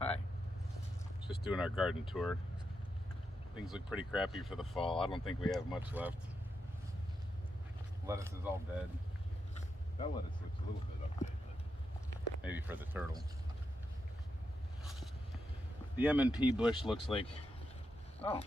Hi. Just doing our garden tour. Things look pretty crappy for the fall. I don't think we have much left. Lettuce is all dead. That lettuce looks a little bit okay, but maybe for the turtle. The M&P bush looks like, oh,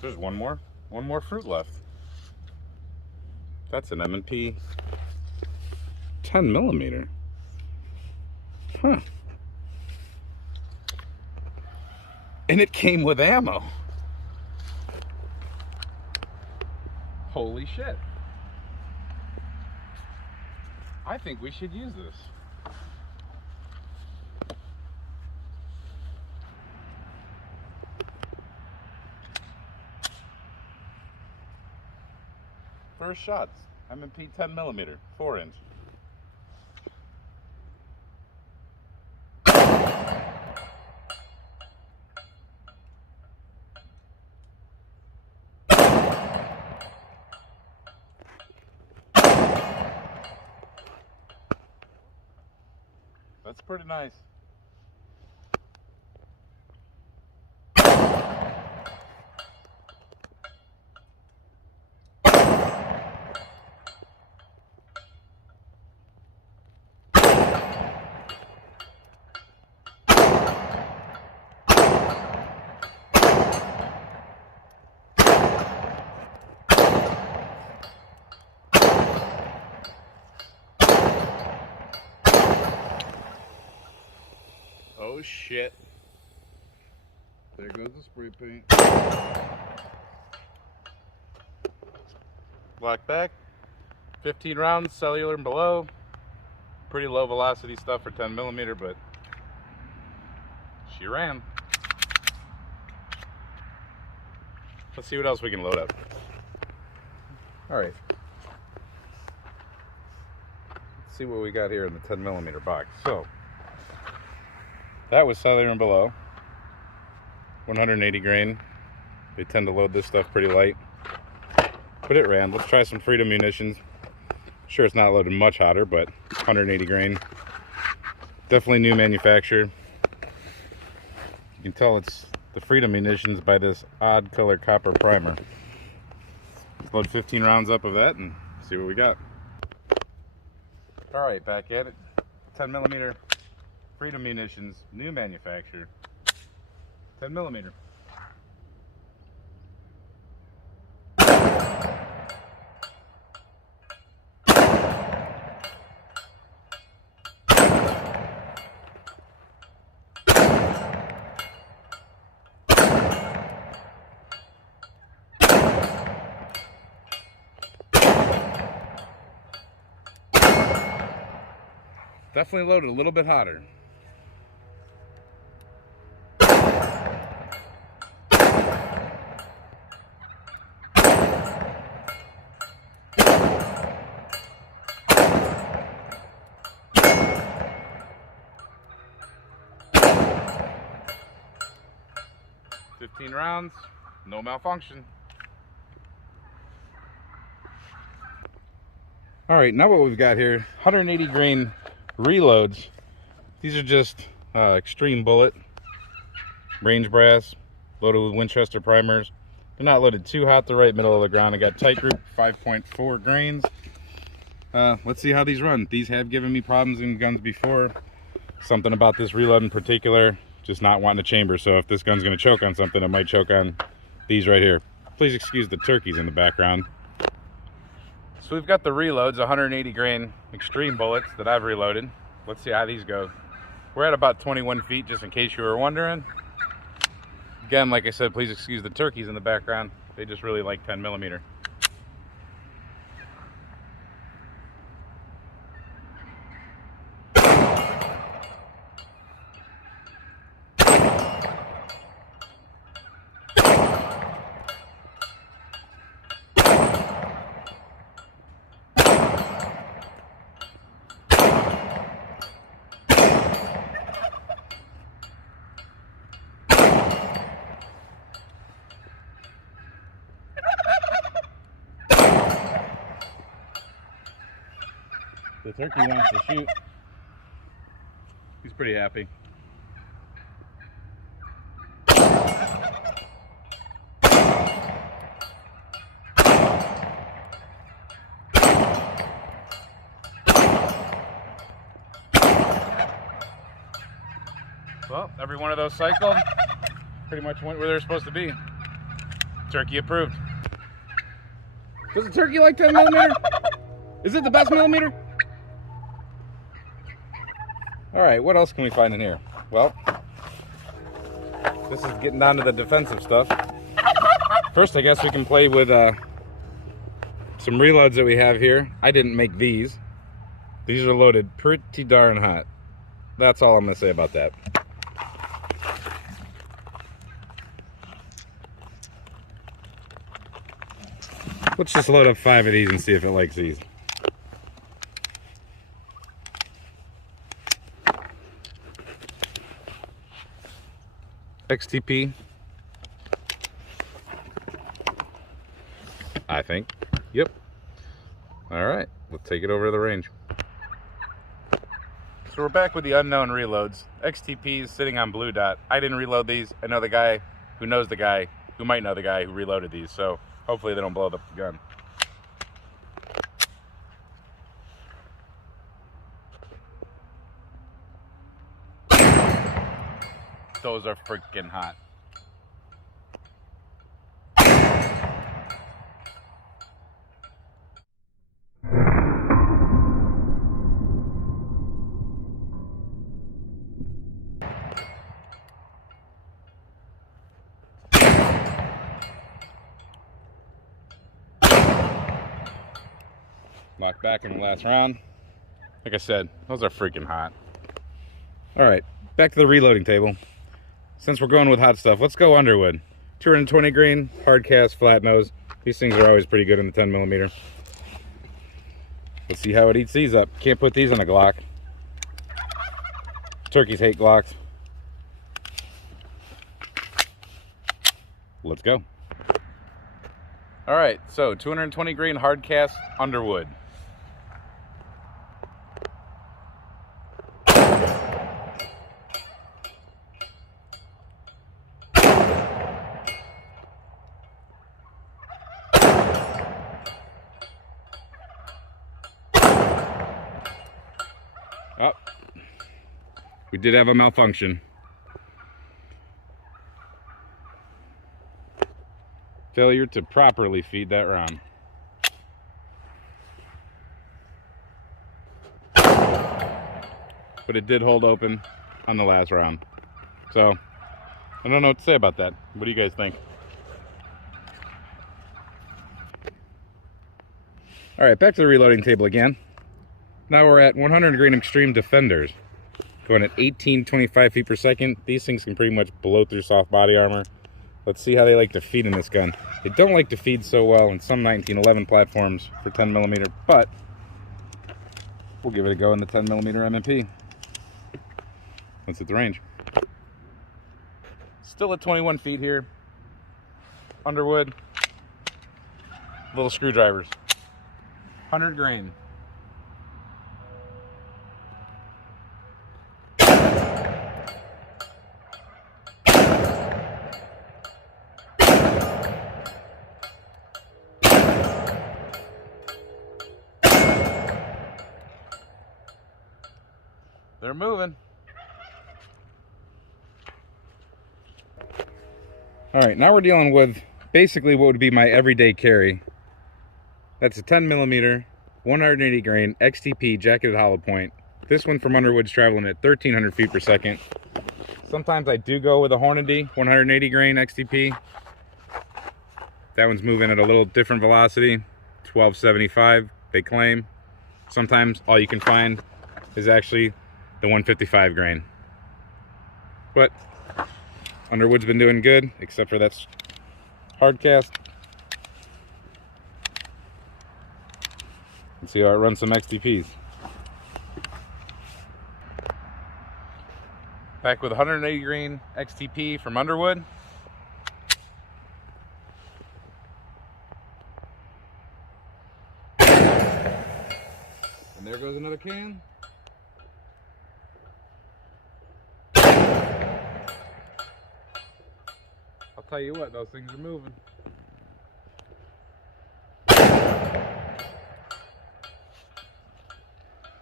there's one more fruit left. That's an M&P 10mm. Huh. And it came with ammo. Holy shit. I think we should use this. First shots, M&P 10mm, 4-inch. That's pretty nice. Oh shit. There goes the spray paint. Black back, 15 rounds, cellular and below. Pretty low velocity stuff for 10mm, but she ran. Let's see what else we can load up. Alright. Let's see what we got here in the 10mm box. So, that was cellular and below. 180 grain. They tend to load this stuff pretty light. But it ran. Let's try some Freedom munitions. Sure, it's not loaded much hotter, but 180 grain. Definitely new manufacturer. You can tell it's the Freedom munitions by this odd color copper primer. Let's load 15 rounds up of that and see what we got. Alright, back at it. 10mm Freedom munitions, new manufacturer. 10mm. Definitely loaded a little bit hotter. $15 rounds, no malfunction. All right, now what we've got here, 180 grain reloads. These are just extreme bullet, range brass, loaded with Winchester primers. They're not loaded too hot, they're right middle of the ground. I got tight group, 5.4 grains. Let's see how these run. These have given me problems in guns before. Something about this reload in particular, just not wanting to chamber. So if this gun's gonna choke on something, it might choke on these right here. Please excuse the turkeys in the background. So we've got the reloads, 180 grain extreme bullets that I've reloaded. Let's see how these go. We're at about 21 feet, just in case you were wondering. Again, like I said, please excuse the turkeys in the background. They just really like 10mm. The turkey wants to shoot. He's pretty happy. Well, every one of those cycled pretty much went where they're supposed to be. Turkey approved. Does the turkey like 10mm? Is it the best millimeter? All right, what else can we find in here? Well, this is getting down to the defensive stuff. First, I guess we can play with some reloads that we have here. I didn't make these. These are loaded pretty darn hot. That's all I'm gonna say about that. Let's just load up 5 of these and see if it likes these. XTP, I think. Yep. All right, let's take it over to the range. So we're back with the unknown reloads. XTP is sitting on blue dot. I didn't reload these. I know the guy who knows the guy who might know the guy who reloaded these, so hopefully they don't blow up the gun. Those are freaking hot. Knocked back in the last round. Like I said, those are freaking hot. All right, back to the reloading table. Since we're going with hot stuff, let's go Underwood. 220 grain, hard cast, flat nose. These things are always pretty good in the 10mm. Let's see how it eats these up. Can't put these on a Glock. Turkeys hate Glocks. Let's go. All right, so 220 grain hard cast Underwood. Oh, we did have a malfunction. Failure to properly feed that round. But it did hold open on the last round. So, I don't know what to say about that. What do you guys think? All right, back to the reloading table again. Now we're at 100 grain extreme defenders, going at 18.25 feet per second. These things can pretty much blow through soft body armor. Let's see how they like to feed in this gun. They don't like to feed so well in some 1911 platforms for 10mm, but we'll give it a go in the 10mm M&P. Let's hit the range. Still at 21 feet here. Underwood. Little screwdrivers. 100 grain. They're moving. All right, now we're dealing with basically what would be my everyday carry. That's a 10mm, 180 grain XTP jacketed hollow point. This one from Underwood's traveling at 1300 feet per second. Sometimes I do go with a Hornady 180 grain XTP. That one's moving at a little different velocity, 1275 they claim. Sometimes all you can find is actually the 155 grain. But Underwood's been doing good, except for that hard cast. Let's see how it runs some XTPs. Back with 180 grain XTP from Underwood. And there goes another can. tell you what, those things are moving.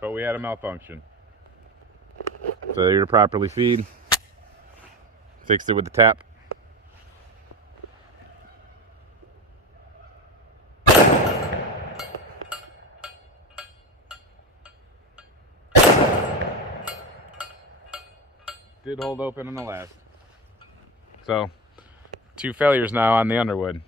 But we had a malfunction. Failure to properly feed. Fixed it with the tap. Did hold open on the last. So, 2 failures now on the underwood.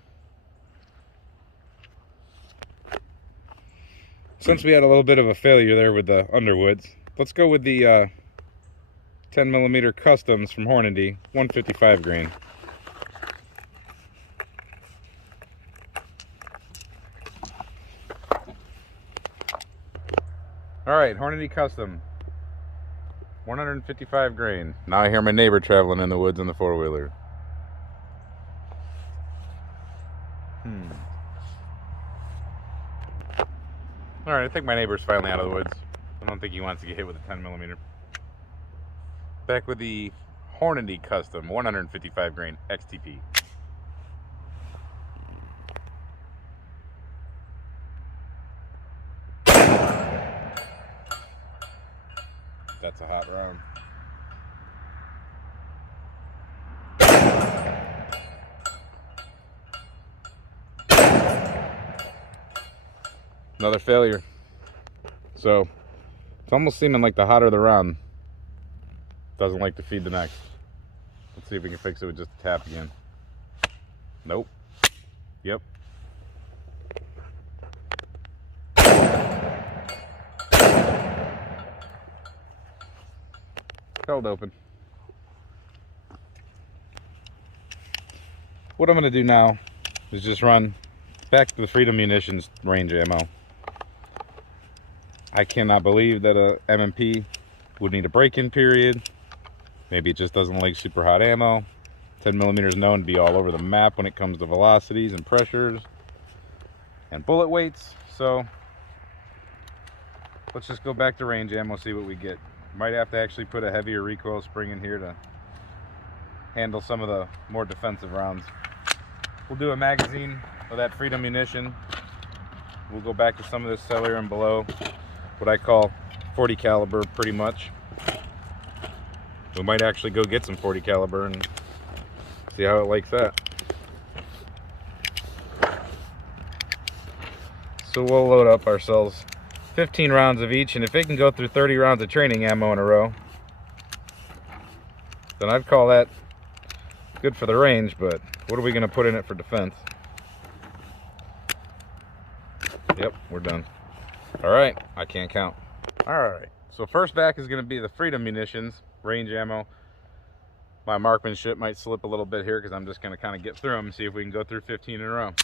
Since we had a little bit of a failure there with the underwoods, let's go with the 10mm customs from Hornady, 155 grain. Alright, Hornady custom, 155 grain. Now I hear my neighbor traveling in the woods in the 4-wheeler. Alright, I think my neighbor's finally out of the woods. I don't think he wants to get hit with a 10mm. Back with the Hornady custom, 155 grain XTP. That's a hot round. Another failure. So it's almost seeming like the hotter the round, doesn't like to feed the next. Let's see if we can fix it with just a tap again. Nope. Yep. Held open. What I'm going to do now is just run back to the Freedom Munitions range ammo. I cannot believe that a M&P would need a break-in period. Maybe it just doesn't like super hot ammo. 10mm is known to be all over the map when it comes to velocities and pressures and bullet weights. So let's just go back to range ammo, see what we get. Might have to actually put a heavier recoil spring in here to handle some of the more defensive rounds. We'll do a magazine of that Freedom munition. We'll go back to some of this cellular and below, what I call 40 caliber pretty much. We might actually go get some 40 caliber and see how it likes that. So we'll load up ourselves 15 rounds of each, and if it can go through 30 rounds of training ammo in a row, then I'd call that good for the range, but what are we going to put in it for defense? Yep, we're done. Alright, I can't count. Alright, so first back is going to be the Freedom Munitions range ammo. My marksmanship might slip a little bit here because I'm just going to kind of get through them and see if we can go through 15 in a row.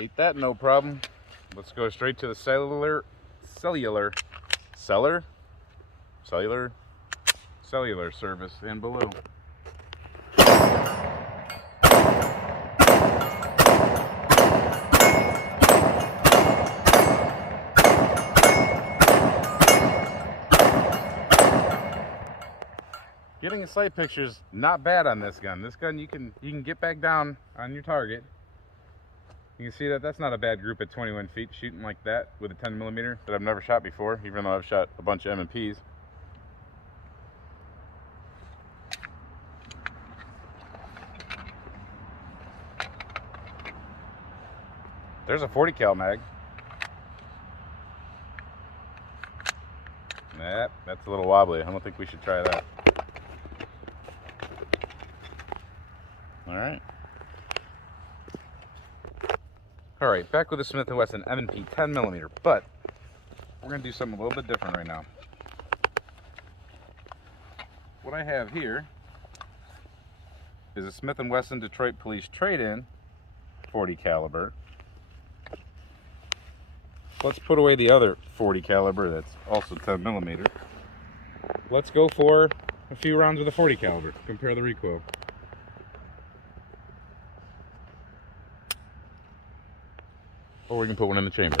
Ate that, no problem. Let's go straight to the cellular service in below. Getting a sight picture is not bad on this gun. This gun you can get back down on your target. You can see that that's not a bad group at 21 feet shooting like that with a 10mm that I've never shot before, even though I've shot a bunch of M&Ps. There's a 40 cal mag. Nah, that's a little wobbly. I don't think we should try that. All right. Alright, back with the Smith & Wesson M&P 10mm, but we're going to do something a little bit different right now. What I have here is a Smith & Wesson Detroit Police trade-in 40 caliber. Let's put away the other 40 caliber that's also 10mm. Let's go for a few rounds with a 40 caliber. Compare the recoil. Or we can put one in the chamber.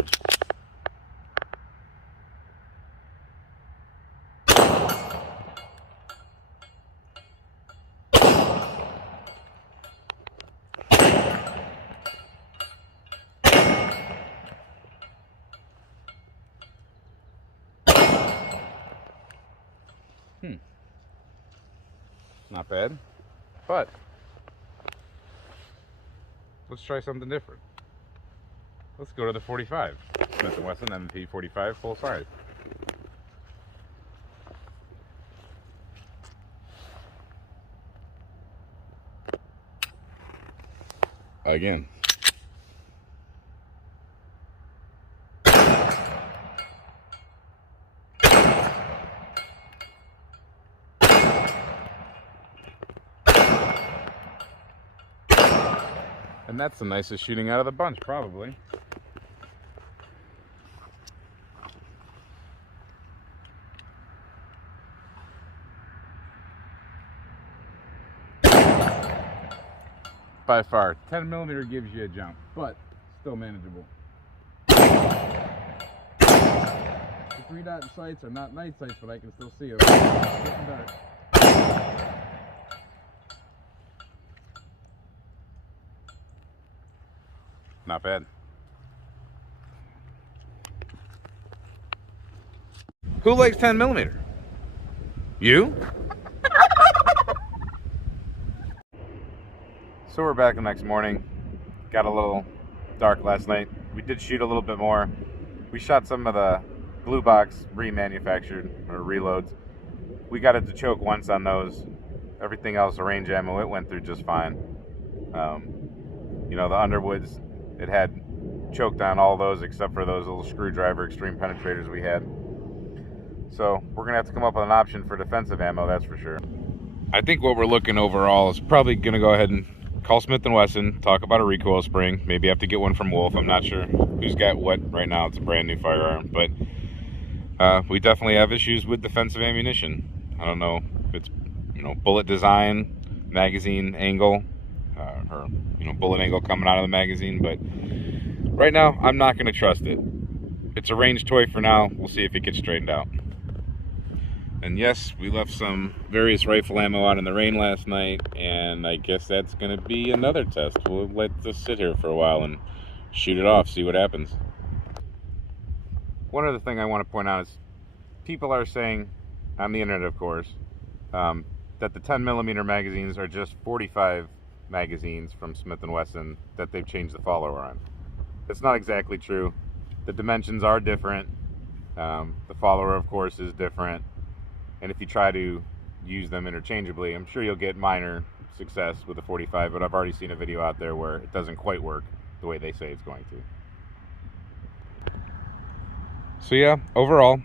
Not bad, but let's try something different. Let's go to the 45. Smith & Wesson M&P 45 full size. Again. And that's the nicest shooting out of the bunch, probably. By far, 10mm gives you a jump, but still manageable. The 3-dot sights are not night sights, but I can still see them. Getting dark. Not bad. Who likes 10mm? You? So we're back the next morning. Got a little dark last night. We did shoot a little bit more. We shot some of the blue box remanufactured or reloads. We got it to choke once on those. Everything else, the range ammo, it went through just fine. You know, the Underwoods, it had choked on all those except for those little screwdriver extreme penetrators we had. So we're gonna have to come up with an option for defensive ammo, that's for sure. I think what we're looking overall is probably gonna go ahead and call Smith & Wesson, talk about a recoil spring, maybe have to get one from Wolf. I'm not sure who's got what right now. It's a brand new firearm, but we definitely have issues with defensive ammunition. I don't know if it's, you know, bullet design, magazine angle, or, you know, bullet angle coming out of the magazine, but right now I'm not going to trust it. It's a range toy for now. We'll see if it gets straightened out. And yes, we left some various rifle ammo out in the rain last night, and I guess that's going to be another test. We'll let this sit here for a while and shoot it off, see what happens. One other thing I want to point out is people are saying, on the internet of course, that the 10mm magazines are just 45 magazines from Smith & Wesson that they've changed the follower on. That's not exactly true. The dimensions are different. The follower, of course, is different. And if you try to use them interchangeably, I'm sure you'll get minor success with the 45, but I've already seen a video out there where it doesn't quite work the way they say it's going to. So yeah, overall,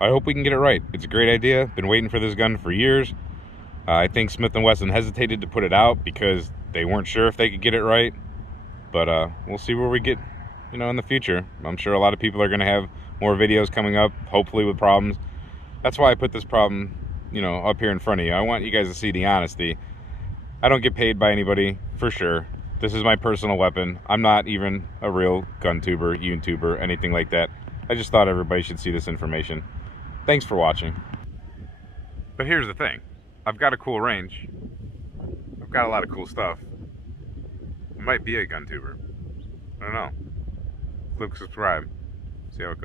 I hope we can get it right. It's a great idea. Been waiting for this gun for years. I think Smith & Wesson hesitated to put it out because they weren't sure if they could get it right. But we'll see where we get, you know, in the future. I'm sure a lot of people are going to have more videos coming up, hopefully with problems. That's why I put this problem, you know, up here in front of you. I want you guys to see the honesty. I don't get paid by anybody, for sure. This is my personal weapon. I'm not even a real gun tuber, YouTuber, anything like that. I just thought everybody should see this information. Thanks for watching. But here's the thing. I've got a cool range. I've got a lot of cool stuff. I might be a gun tuber. I don't know. Click subscribe. See how it goes.